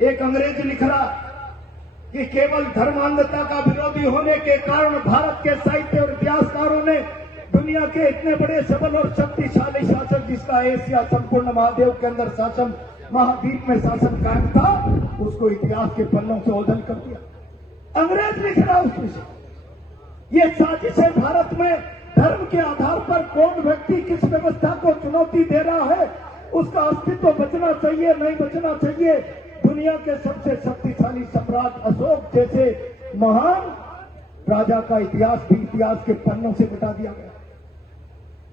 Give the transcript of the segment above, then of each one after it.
एक अंग्रेज लिख रहा कि केवल धर्मांधता का विरोधी होने के कारण भारत के साहित्य और इतिहासकारों ने दुनिया के इतने बड़े सबल और शक्तिशाली शासक जिसका एशिया संपूर्ण महादेव के अंदर शासन, महाद्वीप में शासन कायम था, उसको इतिहास के पन्नों से ओझल कर दिया। अंग्रेज लिख रहा उस विषय। ये साजिश है भारत में धर्म के आधार पर कौन व्यक्ति किस व्यवस्था को चुनौती दे रहा है, उसका अस्तित्व बचना चाहिए, नहीं बचना चाहिए। दुनिया के सबसे शक्तिशाली सम्राट अशोक जैसे महान राजा का इतिहास भी इतिहास के पन्नों से मिटा दिया गया।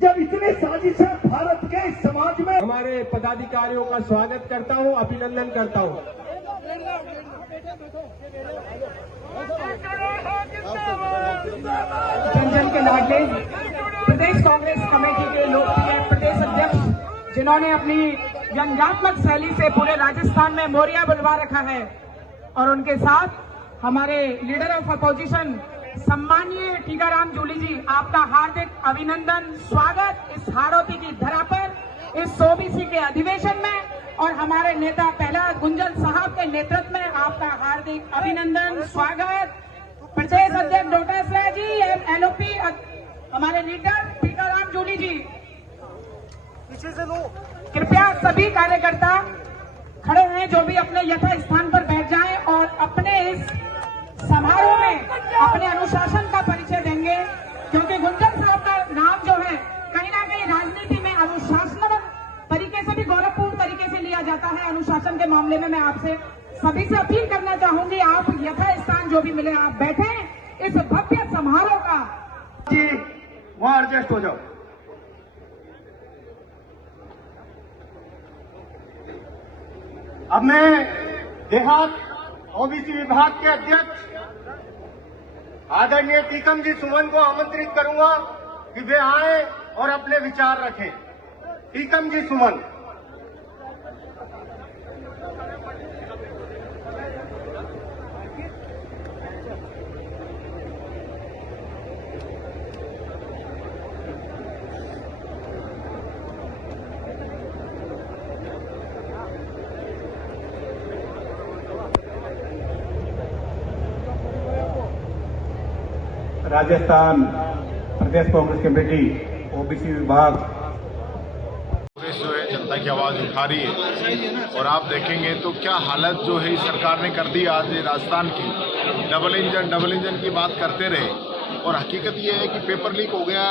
जब इतने साजिशें भारत के इस समाज में, हमारे पदाधिकारियों का स्वागत करता हूं, अभिनंदन करता हूं। जन जन के लाडले प्रदेश कांग्रेस कमेटी के लोकप्रिय प्रदेश अध्यक्ष, जिन्होंने अपनी व्यंग्यात्मक शैली से पूरे राजस्थान में मोरिया बुलवा रखा है, और उनके साथ हमारे लीडर ऑफ अपोजिशन सम्मानीय टीकाराम जूली जी, आपका हार्दिक अभिनंदन, स्वागत इस हाड़ौती की धरा पर, इस ओबीसी के अधिवेशन में, और हमारे नेता प्रहलाद गुंजल साहब के नेतृत्व में आपका हार्दिक अभिनंदन, स्वागत। प्रदेश अध्यक्ष डोटासरा जी, एलओपी हमारे लीडर टीकाराम जूली जी, पीछे से लो, कृपया सभी कार्यकर्ता खड़े हैं जो भी अपने यथा स्थान पर बैठ जाएं और अपने इस समारोह में अपने अनुशासन का परिचय देंगे, क्योंकि गुंजल साहब का नाम जो है कहीं ना कहीं राजनीति में अनुशासन तरीके से भी गौरवपूर्ण तरीके से लिया जाता है। अनुशासन के मामले में मैं आपसे सभी से अपील करना चाहूंगी, आप यथा स्थान जो भी मिले आप बैठे इस भव्य समारोह का। जी वहां एडजस्ट हो जाओ। अब मैं देहात ओबीसी विभाग के अध्यक्ष आदरणीय टीकम जी सुमन को आमंत्रित करूंगा कि वे आए और अपने विचार रखें। टीकम जी सुमन। राजस्थान प्रदेश कांग्रेस कमेटी ओबीसी विभाग कांग्रेस जो है जनता की आवाज उठा रही है, और आप देखेंगे तो क्या हालत जो है सरकार ने कर दी आज राजस्थान की। डबल इंजन की बात करते रहे, और हकीकत ये है कि पेपर लीक हो गया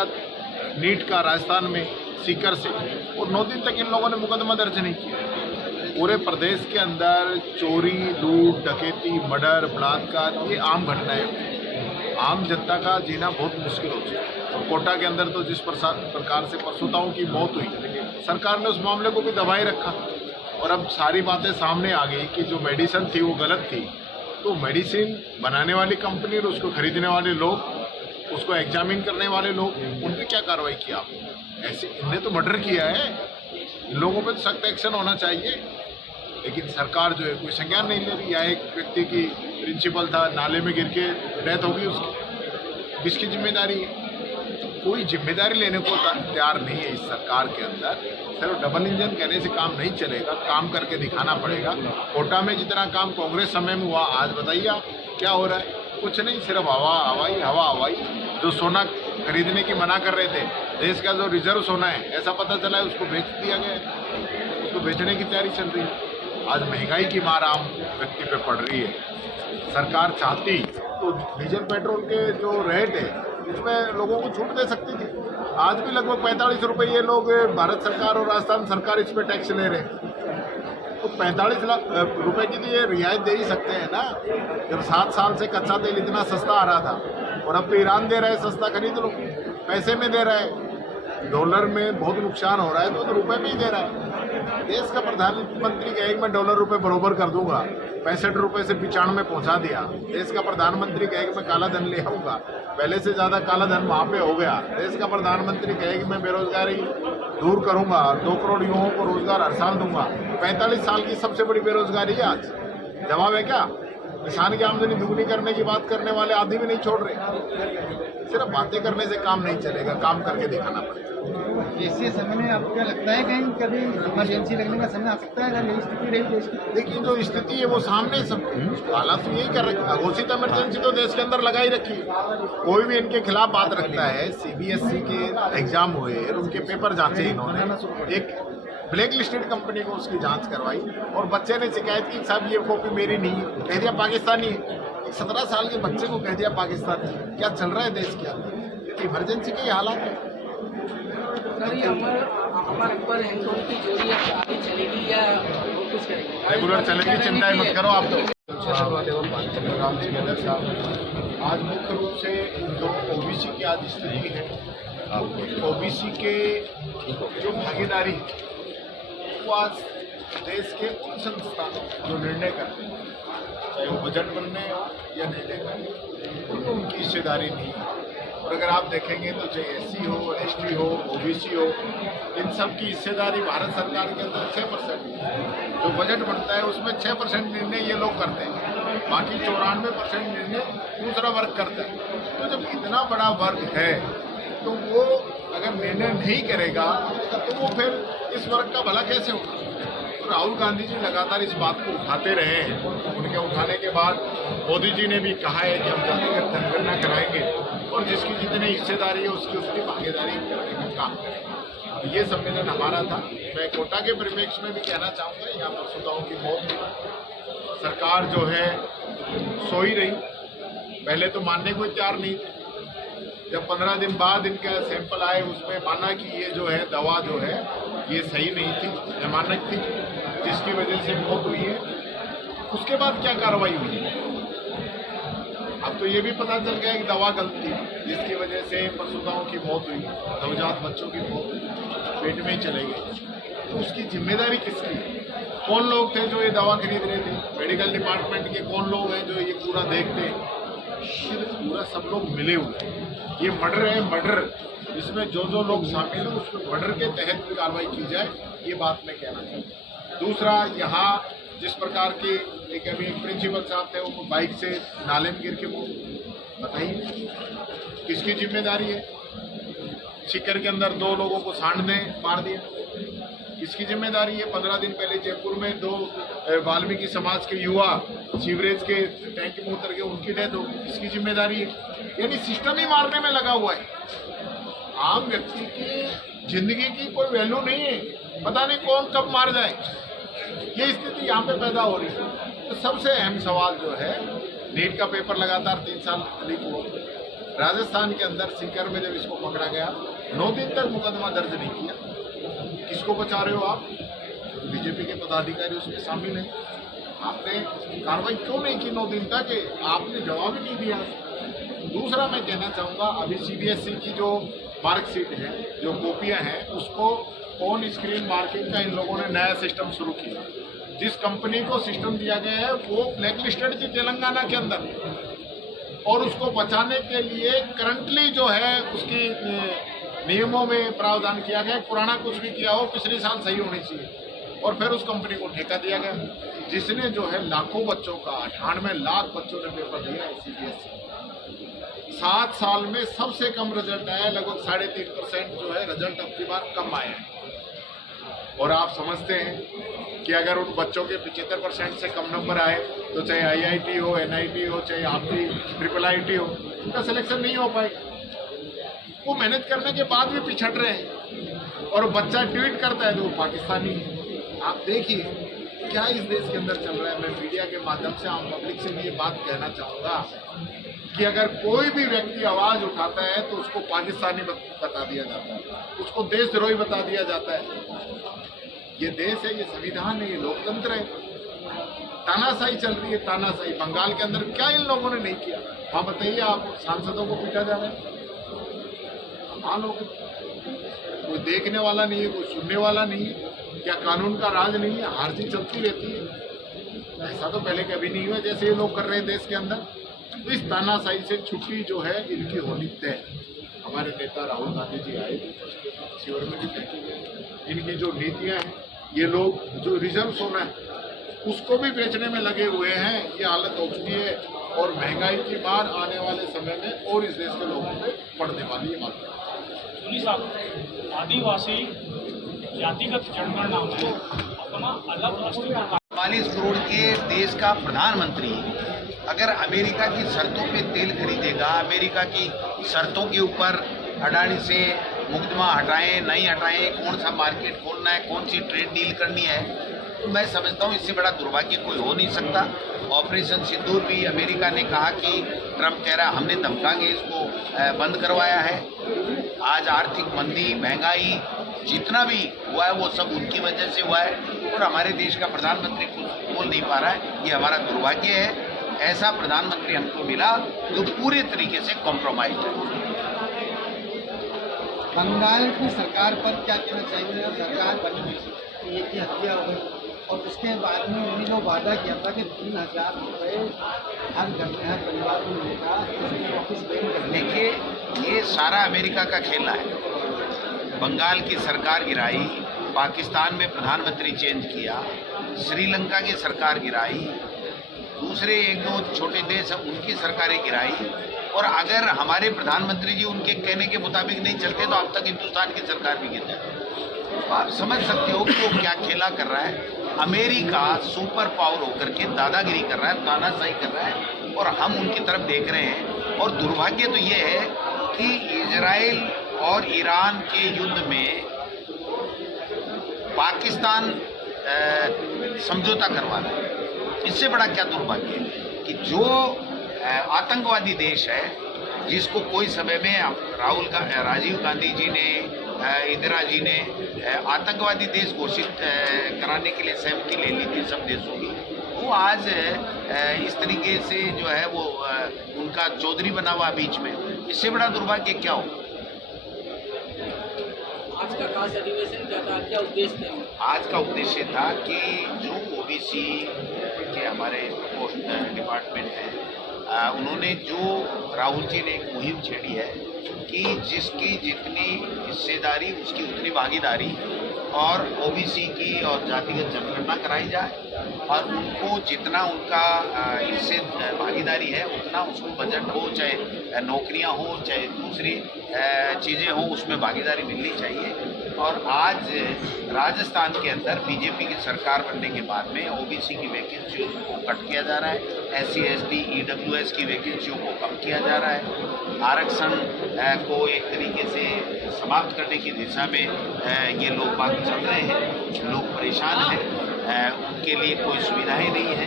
नीट का राजस्थान में सीकर से, और 9 दिन तक इन लोगों ने मुकदमा दर्ज नहीं किया। पूरे प्रदेश के अंदर चोरी, लूट, डकैती, मर्डर, बलात्कार, ये आम घटनाएं हैं। आम जनता का जीना बहुत मुश्किल हो चुका है। और कोटा के अंदर तो जिस प्रकार से परसोताओं की मौत हुई, सरकार ने उस मामले को भी दबाए रखा, और अब सारी बातें सामने आ गई कि जो मेडिसिन थी वो गलत थी। तो मेडिसिन बनाने वाली कंपनी और उसको खरीदने वाले लोग, उसको एग्जामिन करने वाले लोग, उन पर क्या कार्रवाई की आप? ऐसे इनने तो मर्डर किया है, इन लोगों पर सख्त एक्शन होना चाहिए, लेकिन सरकार जो है कोई संज्ञान नहीं ले रही। या एक व्यक्ति की प्रिंसिपल था, नाले में गिर के डेथ होगी उसकी, किसकी जिम्मेदारी है? कोई जिम्मेदारी लेने को तैयार नहीं है इस सरकार के अंदर। सिर्फ डबल इंजन कहने से काम नहीं चलेगा, काम करके दिखाना पड़ेगा। कोटा में जितना काम कांग्रेस समय में हुआ, आज बताइए आप क्या हो रहा है? कुछ नहीं, सिर्फ हवा हवाई। जो सोना खरीदने की मना कर रहे थे, देश का जो रिजर्व सोना है, ऐसा पता चला है उसको बेच दिया गया है, उसको बेचने की तैयारी चल रही है। आज महंगाई की मार आम व्यक्ति पे पड़ रही है। सरकार चाहती तो डीजल पेट्रोल के जो रेट है उसमें लोगों को छूट दे सकती थी। आज भी लगभग 45 रुपये ये लोग भारत सरकार और राजस्थान सरकार इस पर टैक्स ले रहे हैं, तो 45 लाख रुपए की तो ये रियायत दे ही सकते हैं ना। जब 7 साल से कच्चा तेल इतना सस्ता आ रहा था, और अब तो ईरान दे रहा है सस्ता, खरीद लो, पैसे में दे रहा है। डॉलर में बहुत नुकसान हो रहा है तो रुपए में ही दे रहा है। देश का प्रधानमंत्री कहे मैं डॉलर रुपए बरोबर कर दूंगा, 65 रुपए से 95 पहुंचा दिया। देश का प्रधानमंत्री कहे कि मैं काला धन ले आऊंगा, पहले से ज्यादा काला धन वहां पे हो गया। देश का प्रधानमंत्री कहे कि मैं बेरोजगारी दूर करूंगा, 2 करोड़ युवाओं को रोजगार हर साल दूंगा। 45 साल की सबसे बड़ी बेरोजगारी है आज। जवाब है क्या? किसान की आमदनी दुगनी करने की बात करने वाले आदमी भी नहीं छोड़ रहे। सिर्फ बातें करने से काम नहीं चलेगा, काम करके दिखाना पड़ेगा। ऐसे समय में आपको क्या लगता है कहीं कभी इमरजेंसी लगने का समय आ सकता है अगर यही स्थिति रही देश की? देखिए जो स्थिति है वो सामने सब हालात तो यही कर रखे। घोषित इमरजेंसी तो देश के अंदर लगाई रखी है। कोई भी इनके खिलाफ बात रखता है, सीबीएसई के एग्जाम हुए, उनके पेपर जांचे इन्होंने, एक ब्लैक लिस्टेड कंपनी को उसकी जांच करवाई और बच्चे ने शिकायत की साहब ये कॉपी मेरी नहीं है, कह दिया पाकिस्तानी है। 17 साल के बच्चे को कह दिया पाकिस्तानी। क्या चल रहा है देश के अंदर? इमरजेंसी के हालात है। सर ये अमर अकबर हैंडलूम की चोरी आगे चलेगी या कुछ करेगी? रेगुलर चलेगी, चिंता मत करो आप तो। राम जी अध्यक्ष साहब, आज मुख्य रूप से जो ओबीसी की आज स्थिति है, ओबीसी के जो भागीदारी वो आज देश के उन संस्थानों जो निर्णय करते हैं, चाहे वो बजट बनने या निर्णय करने, उनमें उनकी हिस्सेदारी नहीं है। और अगर आप देखेंगे तो चाहे एससी हो, एसटी हो, ओबीसी हो, इन सब की हिस्सेदारी भारत सरकार के अंदर 6% है। जो बजट बनता है उसमें 6% निर्णय ये लोग करते हैं, बाकी 94% निर्णय दूसरा वर्ग करता है। तो जब इतना बड़ा वर्ग है तो वो अगर निर्णय नहीं करेगा तो वो फिर इस वर्ग का भला कैसे होगा? तो राहुल गांधी जी लगातार इस बात को उठाते रहे हैं। उनके उठाने के बाद मोदी जी ने भी कहा है कि हम जातिगत जनगणना कराएंगे और जिसकी जितनी हिस्सेदारी है उसकी भागीदारी करने का काम करेंगे। तो ये सम्मेलन हमारा था। मैं कोटा के परिप्रेक्ष्य में भी कहना चाहूँगा, यहाँ पर सुधाओं की मौत हुई, सरकार जो है सो ही रही। पहले तो मानने को तैयार नहीं थे। जब 15 दिन बाद इनका सैंपल आए उसमें माना कि ये जो है दवा जो है ये सही नहीं थी, अमानक थी, जिसकी वजह से मौत हुई है। उसके बाद क्या कार्रवाई हुई है? अब तो ये भी पता चल गया कि दवा गलत थी, जिसकी वजह से पशुताओं की मौत हुई, नवजात बच्चों की मौत हुई, पेट में ही चले गए। तो उसकी जिम्मेदारी किसकी है? कौन लोग थे जो ये दवा खरीद रहे थे? मेडिकल डिपार्टमेंट के कौन लोग हैं जो ये पूरा देखते हैं? सिर्फ पूरा सब लोग मिले हुए हैं। ये मर्डर है, मर्डर, इसमें जो लोग शामिल हैं उसमें मर्डर के तहत कार्रवाई की जाए, ये बात मैं कहना चाहूँगा। दूसरा, यहाँ जिस प्रकार के एक अभी एक प्रिंसिपल साहब थे वो बाइक से नाले में गिर के वो बताइए किसकी जिम्मेदारी है? सीकर के अंदर 2 लोगों को सांडने मार दिया, किसकी जिम्मेदारी है? 15 दिन पहले जयपुर में 2 वाल्मीकि समाज के युवा सीवरेज के टैंक में उतर के उनकी डेथ हो गई, किसकी जिम्मेदारी है? यानी सिस्टम ही मारने में लगा हुआ है। आम व्यक्ति की जिंदगी की कोई वैल्यू नहीं है, पता नहीं कौन कब मार जाए। ये स्थिति यहाँ पे पैदा हो रही है। तो सबसे अहम सवाल जो है, नीट का पेपर लगातार 3 साल लीक हुआ। राजस्थान के अंदर सीकर में जब इसको पकड़ा गया 9 दिन तक मुकदमा दर्ज नहीं किया। किसको बचा रहे हो आप? बीजेपी के पदाधिकारी उसमें शामिल हैं। आपने कार्रवाई क्यों नहीं की 9 दिन तक? आपने जवाब ही नहीं दिया। दूसरा मैं कहना चाहूँगा, अभी सीबीएसई की जो मार्कशीट है, जो कॉपियाँ हैं, उसको ऑन स्क्रीन मार्किंग का इन लोगों ने नया सिस्टम शुरू किया। जिस कंपनी को सिस्टम दिया गया है वो ब्लैक लिस्टेड थी तेलंगाना के अंदर, और उसको बचाने के लिए करंटली जो है उसकी नियमों में प्रावधान किया गया। पुराना कुछ भी किया हो, पिछले साल सही होनी चाहिए, और फिर उस कंपनी को ठेका दिया गया, जिसने जो है लाखों बच्चों का 98 लाख बच्चों ने पेपर दिया है सीबीएसई। 7 साल में सबसे कम रिजल्ट आया, लगभग 3.5% जो है रिजल्ट अब की बार कम आया है। और आप समझते हैं कि अगर उन बच्चों के 75% से कम नंबर आए तो चाहे आईआईटी हो, एनआईटी हो, चाहे आपकी IIIT हो, उनका सिलेक्शन नहीं हो पाएगा। वो मेहनत करने के बाद भी पिछड़ रहे हैं, और बच्चा ट्वीट करता है तो वो पाकिस्तानी है। आप देखिए क्या इस देश के अंदर चल रहा है। मैं मीडिया के माध्यम से आम पब्लिक से भी ये बात कहना चाहूँगा कि अगर कोई भी व्यक्ति आवाज़ उठाता है तो उसको पाकिस्तानी बता दिया जाता है, उसको देशद्रोही बता दिया जाता है। ये देश है, ये संविधान है, ये लोकतंत्र है। तानाशाही चल रही है, तानाशाही। बंगाल के अंदर क्या इन लोगों ने नहीं किया? हाँ बताइए, आप सांसदों को पीटा जा रहा है। हाँ, लोग कोई देखने वाला नहीं है, कोई सुनने वाला नहीं है। क्या कानून का राज नहीं है? हार जीत चलती रहती है। ऐसा तो पहले कभी नहीं हुआ जैसे ये लोग कर रहे हैं देश के अंदर। तो इस तानाशाही से छुट्टी जो है इनकी होनी तय। हमारे नेता राहुल गांधी जी आए, शिविर में भी बैठे हुए। इनकी जो नीतियाँ हैं, ये लोग जो रिजर्व सोना है उसको भी बेचने में लगे हुए हैं। ये हालत हो चुकी है और महंगाई की मार आने वाले समय में और इस देश के लोगों पे पड़ने वाली है। चुनी साहब, आदिवासी जातिगत जनगणना में अपना अलग अस्तित्व 40 करोड़ के देश का प्रधानमंत्री अगर अमेरिका की शर्तों पे तेल खरीदेगा, अमेरिका की शर्तों के ऊपर अडानी से मुकदमा हटाएं नहीं हटाएं, कौन सा मार्केट खोलना है, कौन सी ट्रेड डील करनी है, तो मैं समझता हूँ इससे बड़ा दुर्भाग्य कोई हो नहीं सकता। ऑपरेशन सिंदूर भी अमेरिका ने कहा कि ट्रंप कह रहा हमने धमका के इसको बंद करवाया है। आज आर्थिक मंदी, महंगाई जितना भी हुआ है वो सब उनकी वजह से हुआ है और हमारे देश का प्रधानमंत्री कुछ बोल नहीं पा रहा है। ये हमारा दुर्भाग्य है। ऐसा प्रधानमंत्री हमको मिला जो पूरे तरीके से कॉम्प्रोमाइज है। बंगाल की सरकार पर क्या कहना चाहिए? सरकार बनी, एक की हत्या हो गई और उसके बाद में उन्होंने जो वादा किया था कि 3000 रुपये हर घर में हर परिवार को मिलेगा, ऑफिस बैंक कर। देखिए, ये सारा अमेरिका का खेला है। बंगाल की सरकार गिराई, पाकिस्तान में प्रधानमंत्री चेंज किया, श्रीलंका की सरकार गिराई, दूसरे एक दो छोटे देश उनकी सरकारें गिराई और अगर हमारे प्रधानमंत्री जी उनके कहने के मुताबिक नहीं चलते तो अब तक हिंदुस्तान की सरकार भी गिर जाती। तो आप समझ सकते हो कि वो क्या खेला कर रहा है। अमेरिका सुपर पावर होकर के दादागिरी कर रहा है, तानाशाही कर रहा है और हम उनकी तरफ देख रहे हैं। और दुर्भाग्य तो ये है कि इजराइल और ईरान के युद्ध में पाकिस्तान समझौता करवा रहा है। इससे बड़ा क्या दुर्भाग्य है कि जो आतंकवादी देश है, जिसको कोई समय में राजीव गांधी जी ने, इंदिरा जी ने आतंकवादी देश घोषित कराने के लिए सहमति ले ली थी सब देशों की, वो आज इस तरीके से जो है वो उनका चौधरी बना हुआ बीच में। इससे बड़ा दुर्भाग्य क्या हो? आज का खास अधिवेशन क्या था, क्या उद्देश्य था? आज का उद्देश्य था कि जो ओबीसी के हमारे पोस्ट डिपार्टमेंट है, उन्होंने जो राहुल जी ने एक मुहिम छेड़ी है कि जिसकी जितनी हिस्सेदारी उसकी उतनी भागीदारी और ओबीसी की और जातिगत जनगणना कराई जाए और उनको जितना उनका इससे भागीदारी है उतना उसको बजट हो, चाहे नौकरियां हो, चाहे दूसरी चीज़ें हो, उसमें भागीदारी मिलनी चाहिए। और आज राजस्थान के अंदर बीजेपी की सरकार बनने के बाद में ओबीसी की वैकेंसियों को कट किया जा रहा है, SC ST EWS की वैकेंसियों को कम किया जा रहा है, आरक्षण को एक तरीके से समाप्त करने की दिशा में ये लोग बात चल रहे हैं। लोग परेशान हैं, उनके लिए कोई सुविधाएं नहीं है,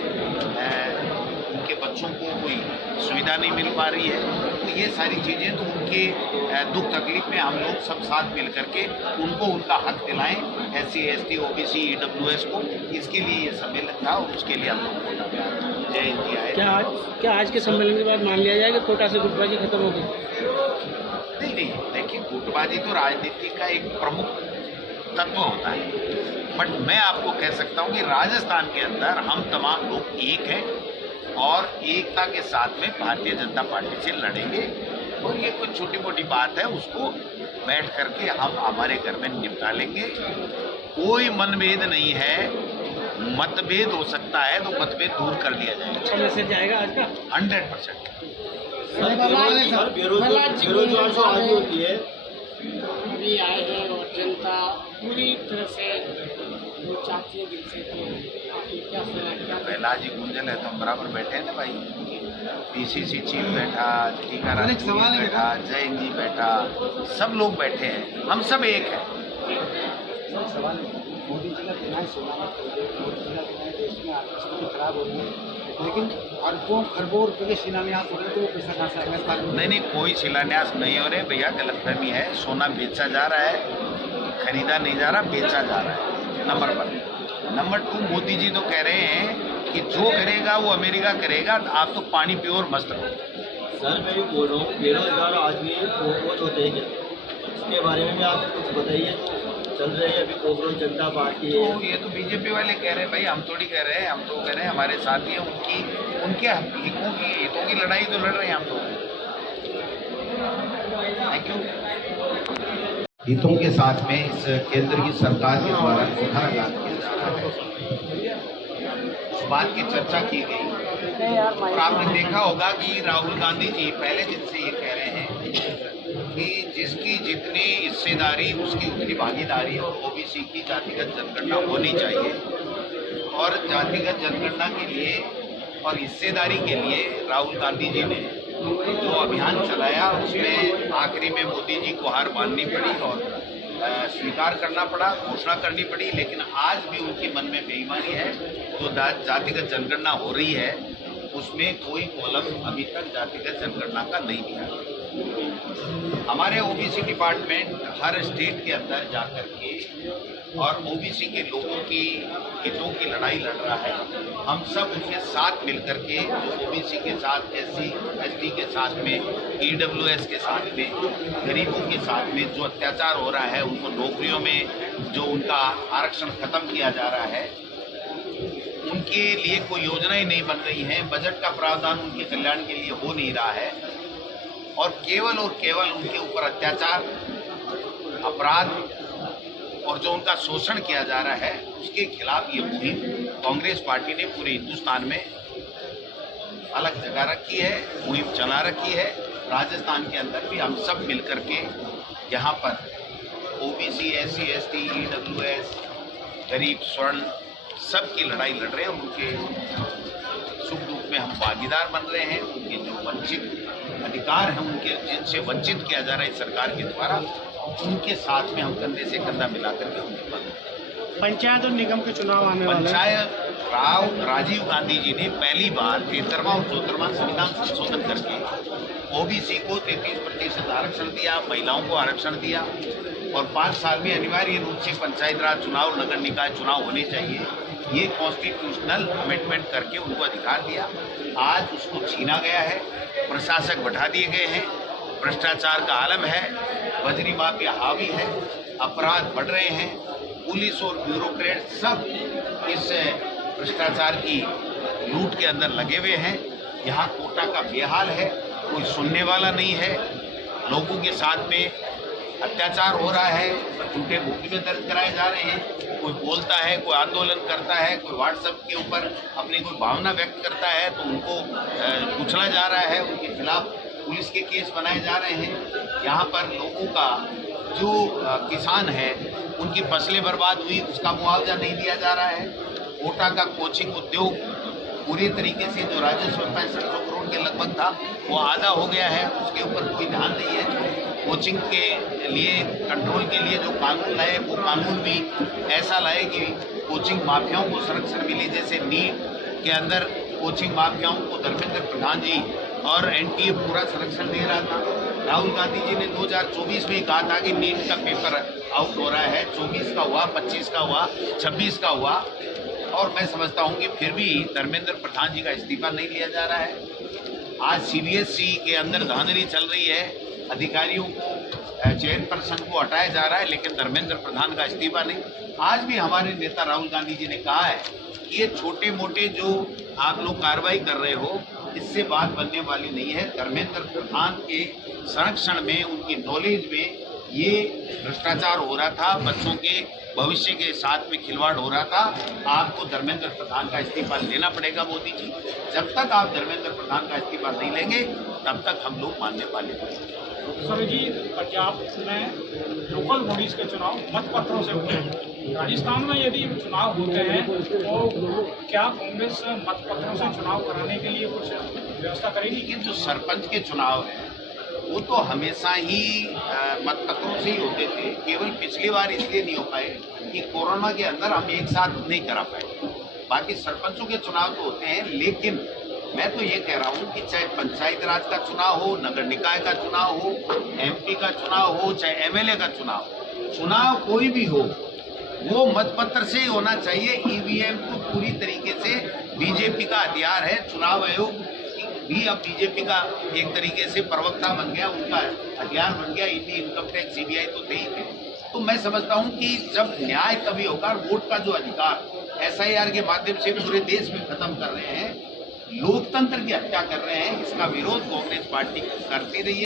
उनके बच्चों को कोई सुविधा नहीं मिल पा रही है। तो ये सारी चीज़ें तो उनके दुख तकलीफ में हम लोग सब साथ मिल करके उनको उनका हक दिलाएं, SC ST OBC EWS को। इसके लिए ये सम्मेलन था और उसके लिए हम लोग कोटा में आए। जय हिंद जी आए। क्या आज के सम्मेलन के बाद मान लिया जाएगा कोटा से गुटबाजी खत्म हो गई? नहीं, देखिए, गुटबाजी तो राजनीति का एक प्रमुख तत्व होता है, बट मैं आपको कह सकता हूँ कि राजस्थान के अंदर हम तमाम लोग एक हैं और एकता के साथ में भारतीय जनता पार्टी से लड़ेंगे। और ये कोई छोटी मोटी बात है, उसको बैठ करके हम हमारे घर में निपटा लेंगे। कोई मनभेद नहीं है, मतभेद हो सकता है तो मतभेद दूर कर दिया जाएगा। अच्छा मैसेज जाएगा आज का 100%। बेरोजगार जो आगे होती है अभी आए हैं और जनता पूरी तरह से वो चाहती है दिल से, तो आपकी क्या प्रहलाद जी गुंजल है तो हम बराबर बैठे हैं ना भाई। PCC चीफ बैठा, टीकाराम जी बैठा, जैन जी बैठा, सब लोग बैठे हैं, हम सब एक हैं। सवाल मोदी जी का कहना है सोना मत खरीदो, मोदी जी का कहना है देश में आर्थिक स्थिति खराब हो रही है, लेकिन अरबों खरबों रुपये के शिलान्यास हो रहे हैं, तो वो पैसा कहाँ से आएगा? नहीं, कोई शिलान्यास नहीं हो रहे भैया, गलतफहमी है। सोना बेचा जा रहा है, खरीदा नहीं जा रहा, बेचा जा रहा है, नंबर 1। नंबर 2, मोदी जी तो कह रहे हैं कि जो करेगा वो अमेरिका करेगा, आप तो पानी पियो और मस्त रहो। सर मैं भी बोल रहा हूँ, बेरोजगार आदमी बहुत होते हैं क्या, इसके बारे में भी आप कुछ बताइए। चल रही है अभी कोकरोच जनता पार्टी है, तो ये तो बीजेपी वाले कह रहे हैं भाई, हम थोड़ी कह रहे हैं, हम तो कह रहे हैं हमारे साथी हैं, उनके हितों की लड़ाई तो लड़ रहे हैं हम लोग। Thank you. हितों के साथ में इस केंद्र की सरकार के द्वारा कुठाराघात किया जा रहा है। बात की चर्चा की गई और आपने देखा होगा कि राहुल गांधी जी पहले दिन से ये कह रहे हैं कि जिसकी जितनी हिस्सेदारी उसकी उतनी भागीदारी और ओबीसी की जातिगत जनगणना होनी चाहिए। और जातिगत जनगणना के लिए और हिस्सेदारी के लिए राहुल गांधी जी ने जो अभियान चलाया उसमें आखिरी में मोदी जी को हार माननी पड़ी और स्वीकार करना पड़ा, घोषणा करनी पड़ी। लेकिन आज भी उनके मन में बेईमानी है। जो जातिगत जनगणना हो रही है उसमें कोई कॉलम अभी तक जातिगत जनगणना का नहीं दिया। हमारे ओबीसी डिपार्टमेंट हर स्टेट के अंदर जाकर के और ओबीसी के लोगों की हितों की लड़ाई लड़ रहा है। हम सब उनके साथ मिलकर के जो ओबीसी के साथ, एससी एसटी के साथ में, ईडब्ल्यूएस के साथ में, गरीबों के साथ में जो अत्याचार हो रहा है, उनको नौकरियों में जो उनका आरक्षण खत्म किया जा रहा है, उनके लिए कोई योजनाएं नहीं बन रही हैं, बजट का प्रावधान उनके कल्याण के लिए हो नहीं रहा है और केवल उनके ऊपर अत्याचार, अपराध और जो उनका शोषण किया जा रहा है उसके खिलाफ ये मुहिम कांग्रेस पार्टी ने पूरे हिंदुस्तान में अलग जगह रखी है, मुहिम चला रखी है। राजस्थान के अंदर भी हम सब मिलकर के यहाँ पर ओबीसी, एससी, एसटी, ईडब्ल्यूएस, गरीब, स्वर्ण सब की लड़ाई लड़ रहे हैं। उनके सुख दुख में हम भागीदार बन रहे हैं। उनके जो वंचित अधिकार हैं, उनके जिनसे वंचित किया जा रहा है सरकार के द्वारा, उनके साथ में हम कंधे से कंधा मिलाकर के उनके बंद। पंचायत और निगम के चुनाव आने वाले हैं। पंचायत राजीव गांधी जी ने पहली बार 13वां और 14वां संविधान संशोधन करके ओबीसी को 33% आरक्षण दिया, महिलाओं को आरक्षण दिया और 5 साल में अनिवार्य रूप से पंचायत राज चुनाव, नगर निकाय चुनाव होने चाहिए। ये कॉन्स्टिट्यूशनल अमेंडमेंट करके उनको अधिकार दिया। आज उसको छीना गया है, प्रशासक बैठा दिए गए हैं, भ्रष्टाचार का आलम है, बजरी माफिया हावी है, अपराध बढ़ रहे हैं, पुलिस और ब्यूरोक्रेट सब इस भ्रष्टाचार की लूट के अंदर लगे हुए हैं। यहाँ कोटा का बेहाल है, कोई सुनने वाला नहीं है। लोगों के साथ में अत्याचार हो रहा है, उनके मुकदमे दर्ज कराए जा रहे हैं। कोई बोलता है, कोई आंदोलन करता है, कोई व्हाट्सएप के ऊपर अपनी कोई भावना व्यक्त करता है तो उनको कुचला जा रहा है, उनके खिलाफ पुलिस के केस बनाए जा रहे हैं। यहाँ पर लोगों का जो किसान है उनकी फसलें बर्बाद हुई, उसका मुआवजा नहीं दिया जा रहा है। कोटा का कोचिंग उद्योग पूरी तरीके से जो राजस्व 6500 करोड़ के लगभग था वो आधा हो गया है, उसके ऊपर कोई ध्यान नहीं है। कोचिंग के लिए कंट्रोल के लिए जो कानून लाए वो कानून भी ऐसा लाए कि कोचिंग माफियाओं को संरक्षण मिले। जैसे नीट के अंदर कोचिंग माफियाओं को धर्मेंद्र प्रधान जी और एनटीए पूरा संरक्षण दे रहा था। राहुल गांधी जी ने 2024 में कहा था कि नीट का पेपर आउट हो रहा है, 24 का हुआ, 25 का हुआ, 26 का हुआ और मैं समझता हूँ कि फिर भी धर्मेंद्र प्रधान जी का इस्तीफा नहीं लिया जा रहा है। आज सीबीएसई के अंदर धांधली चल रही है, अधिकारियों को, चेयरपर्सन को हटाया जा रहा है, लेकिन धर्मेंद्र प्रधान का इस्तीफा नहीं। आज भी हमारे नेता राहुल गांधी जी ने कहा है कि ये छोटे मोटे जो आप लोग कार्रवाई कर रहे हो इससे बात बनने वाली नहीं है। धर्मेंद्र प्रधान के संरक्षण में, उनकी नॉलेज में ये भ्रष्टाचार हो रहा था, बच्चों के भविष्य के साथ में खिलवाड़ हो रहा था। आपको धर्मेंद्र प्रधान का इस्तीफा लेना पड़ेगा मोदी जी। जब तक आप धर्मेंद्र प्रधान का इस्तीफा नहीं लेंगे तब तक हम लोग मानने वाले नहीं। सर जी, पंजाब में लोकल बॉडीज के चुनाव मतपत्रों से होते हैं। राजस्थान में यदि चुनाव होते हैं तो क्या कांग्रेस मतपत्रों से चुनाव कराने के लिए कुछ व्यवस्था करेगी? कि जो सरपंच के चुनाव हैं वो तो हमेशा ही मतपत्रों से ही होते थे। केवल पिछली बार इसलिए नहीं हो पाए कि कोरोना के अंदर हम एक साथ नहीं करा पाए। बाकी सरपंचों के चुनाव तो होते हैं, लेकिन मैं तो ये कह रहा हूँ कि चाहे पंचायत राज का चुनाव हो, नगर निकाय का चुनाव हो, एमपी का चुनाव हो, चाहे एमएलए का चुनाव कोई भी हो, वो मतपत्र से ही होना चाहिए। ईवीएम तो पूरी तरीके से बीजेपी का हथियार है। चुनाव आयोग भी अब बीजेपी का एक तरीके से प्रवक्ता बन गया, उनका हथियार बन गया। ईडी, इनकम टैक्स, सीबीआई तो थे ही थे। तो मैं समझता हूँ कि जब न्याय तभी होगा। वोट का जो अधिकार SIR के माध्यम से पूरे देश में खत्म कर रहे हैं, लोकतंत्र की हत्या कर रहे हैं, इसका विरोध कांग्रेस पार्टी करती रही है।